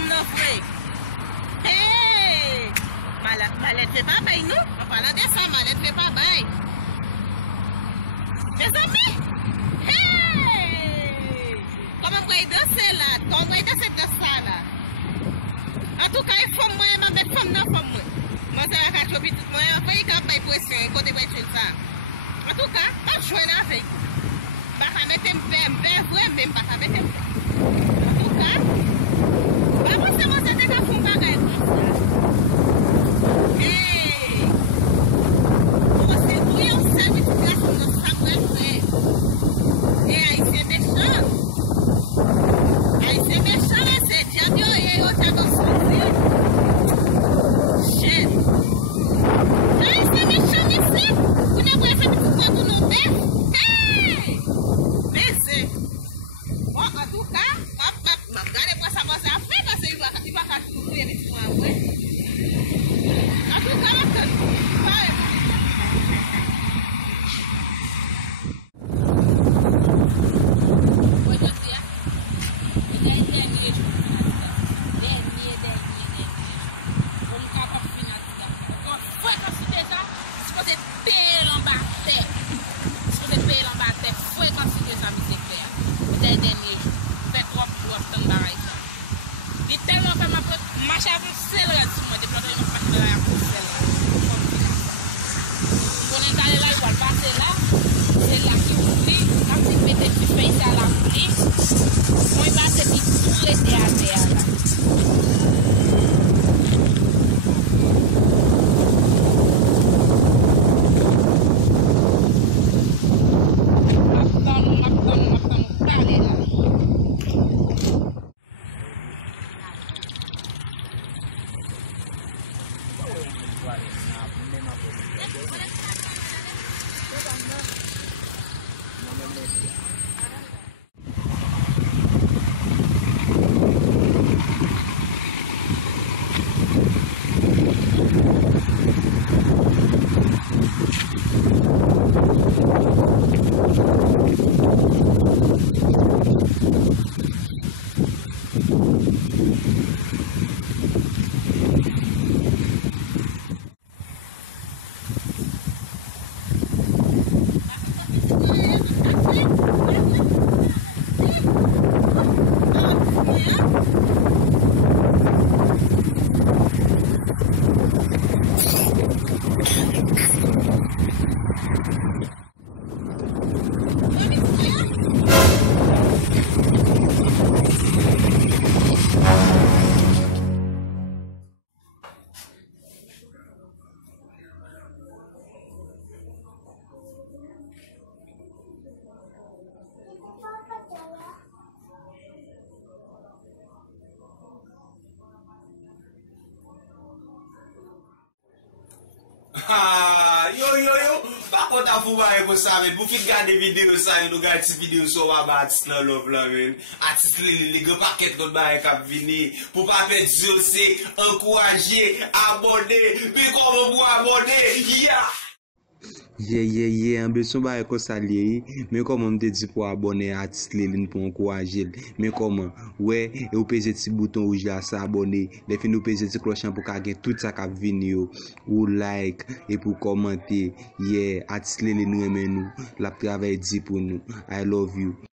femme non frère. Hey! Maledve fait pas bail, nous? En parlant de ça, maledve fait pas bail. Mes amis? Hey! Comment vous danser là? Comment vous danser de ça là? En tout cas, il faut moi, je vais mettre femme non femme. Moi, je vais faire tout moi, je vais faire pression, côté pression ça. En tout cas, pas jouer avec. Je vais mettre un peu, vrai, même pas mettre un peu. En tout cas, vamos a você ter que afundar a Ei! Você não sabe que graça não sabe o que é. Aí você deixando. Aí você deixando, você já deu aí, eu já não sei. Gente. Aí você deixando assim. O negócio é muito quanto não tem. Ei! Desce. Ó, a do carro. Magare kwa sa base afin parce qu'il va pas tout couper avec moi ouais. En tout cas, Yo, pa konta fou ba e pou sa men. Pou fit gade video sa, yon nou gade si video so waba artist nan love la men. Artist li ge paket kon ba e kap vini. Pou pa pet zyon se, enkouraje, abone, pi kon pou abone, yeah! Ambe son ba e kon sa liye, men koman mte di pou abone artist lin pou enkouraje. Men koman, we, e ou peze ti bouton rouge la sa abone, le fin ou peze ti cloche pou ka gen tout sa kap vini yo, ou like, e pou komante, artist lin remen nou, la travay di pou nou, I love you.